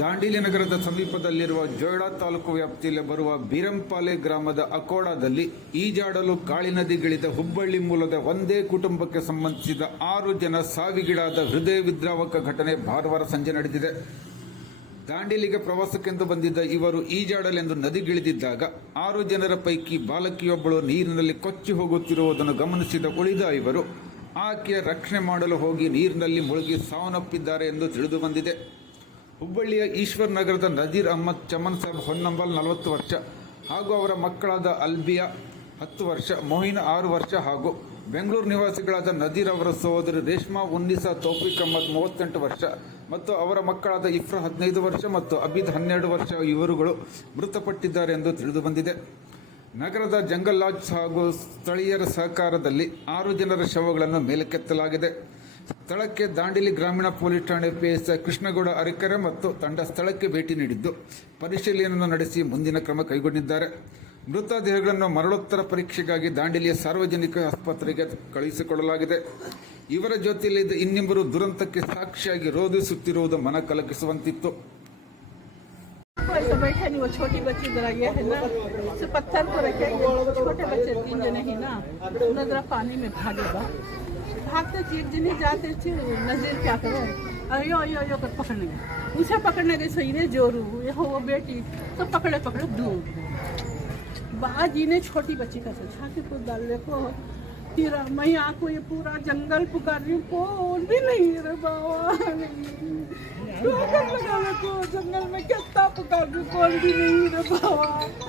ದಾಂಡೇಲಿ ನಗರದ ಸಮೀಪದಲ್ಲಿರುವ ಜೋಯ್ಡಾ ತಾಲೂಕು ವ್ಯಾಪ್ತಿಯಲ್ಲಿ ಬರುವ ಬೀರಂಪಾಲೆ ಗ್ರಾಮದ ಅಕೋಡಾದಲ್ಲಿ ಈಜಾಡಲು ಕಾಳಿ ನದಿಗಿಳಿದ ಹುಬ್ಬಳ್ಳಿ ಮೂಲದ ಒಂದೇ ಕುಟುಂಬಕ್ಕೆ ಸಂಬಂಧಿಸಿದ ಆರು ಜನ ಸಾವಿಗೀಡಾದ ಹೃದಯ ವಿದ್ರಾವಕ ಘಟನೆ ಭಾನುವಾರ ಸಂಜೆ ನಡೆದಿದೆ. ದಾಂಡೇಲಿಗೆ ಪ್ರವಾಸಕ್ಕೆಂದು ಬಂದಿದ್ದ ಇವರು ಈಜಾಡಲೆಂದು ನದಿಗಿಳಿದಿದ್ದಾಗ ಆರು ಜನರ ಪೈಕಿ ಬಾಲಕಿಯೊಬ್ಬಳು ನೀರಿನಲ್ಲಿ ಕೊಚ್ಚಿ ಹೋಗುತ್ತಿರುವುದನ್ನು ಗಮನಿಸಿದ ಉಳಿದ ಇವರು ಆಕೆಯ ರಕ್ಷಣೆ ಮಾಡಲು ಹೋಗಿ ನೀರಿನಲ್ಲಿ ಮುಳುಗಿ ಸಾವನ್ನಪ್ಪಿದ್ದಾರೆ ಎಂದು ತಿಳಿದು ಬಂದಿದೆ. ಹುಬ್ಬಳ್ಳಿಯ ಈಶ್ವರ್ ನಗರದ ನಜೀರ್ ಅಹ್ಮದ್ ಚಮನ್ ಸಾಬ್ ಹೊನ್ನಂಬಲ್ ನಲವತ್ತು ವರ್ಷ ಹಾಗೂ ಅವರ ಮಕ್ಕಳಾದ ಅಲ್ಬಿಯಾ ಹತ್ತು ವರ್ಷ, ಮೊಹಿನ್ ಆರು ವರ್ಷ ಹಾಗೂ ಬೆಂಗಳೂರು ನಿವಾಸಿಗಳಾದ ನದೀರ್ ಅವರ ಸಹೋದರಿ ರೇಷ್ಮಾ ಉನ್ನಿಸಾ ತೌಫಿಕ್ ಅಹ್ಮದ್ ಮೂವತ್ತೆಂಟು ವರ್ಷ ಮತ್ತು ಅವರ ಮಕ್ಕಳಾದ ಇಫ್ರಾ ಹದಿನೈದು ವರ್ಷ ಮತ್ತು ಅಬಿದ್ ಹನ್ನೆರಡು ವರ್ಷ ಇವರುಗಳು ಮೃತಪಟ್ಟಿದ್ದಾರೆ ಎಂದು ತಿಳಿದು ಬಂದಿದೆ. ನಗರದ ಜಂಗಲ್ ಲಾಡ್ಜ್ ಹಾಗೂ ಸ್ಥಳೀಯರ ಸಹಕಾರದಲ್ಲಿ ಆರು ಜನರ ಶವಗಳನ್ನು ಮೇಲಕ್ಕೆತ್ತಲಾಗಿದೆ. ಸ್ಥಳಕ್ಕೆ ದಾಂಡಿಲಿ ಗ್ರಾಮೀಣ ಪೊಲೀಸ್ ಠಾಣೆ ಪಿಎಸ್ಐ ಕೃಷ್ಣಗೌಡ ಅರೆಕೆರೆ ಮತ್ತು ತಂಡ ಸ್ಥಳಕ್ಕೆ ಭೇಟಿ ನೀಡಿದ್ದು. ಪರಿಶೀಲನೆಯನ್ನು ನಡೆಸಿ ಮುಂದಿನ ಕ್ರಮ ಕೈಗೊಂಡಿದ್ದಾರೆ. ಮೃತದೇಹಗಳನ್ನು ಮರಣೋತ್ತರ ಪರೀಕ್ಷೆಗಾಗಿ ದಾಂಡೇಲಿಯ ಸಾರ್ವಜನಿಕ ಆಸ್ಪತ್ರೆಗೆ ಕಳುಹಿಸಿಕೊಡಲಾಗಿದೆ. ಇವರ ಜೊತೆಯಲ್ಲಿದ್ದ ಇನ್ನಿಬ್ಬರು ದುರಂತಕ್ಕೆ ಸಾಕ್ಷಿಯಾಗಿ ರೋಧಿಸುತ್ತಿರುವುದು ಮನ ಕಲಕಿಸುವಂತಿತ್ತು. वो छोटी बच्ची आ गया है ना। उसे पत्थर को रखे छोटे बच्चे तीन जने ही ना। नजरा पानी में भागेगा भागते थे एक जने जाते थे नज़र क्या करे? अयो अयो अयो कर पकड़ने गए। उसे पकड़ने गए सही ने जोरू। ये हो, वो बेटी। तो पकड़े पकड़े दूर बाजी ने छोटी बच्ची का सोचा कि कुछ डाल देखो फिर मैं यहाँ को ये पूरा जंगल पुकार रही हूँ कौन भी नहीं रे बाबा। नहीं जंगल में कितना पुकार रही हूँ, कौन भी नहीं है रे बाबा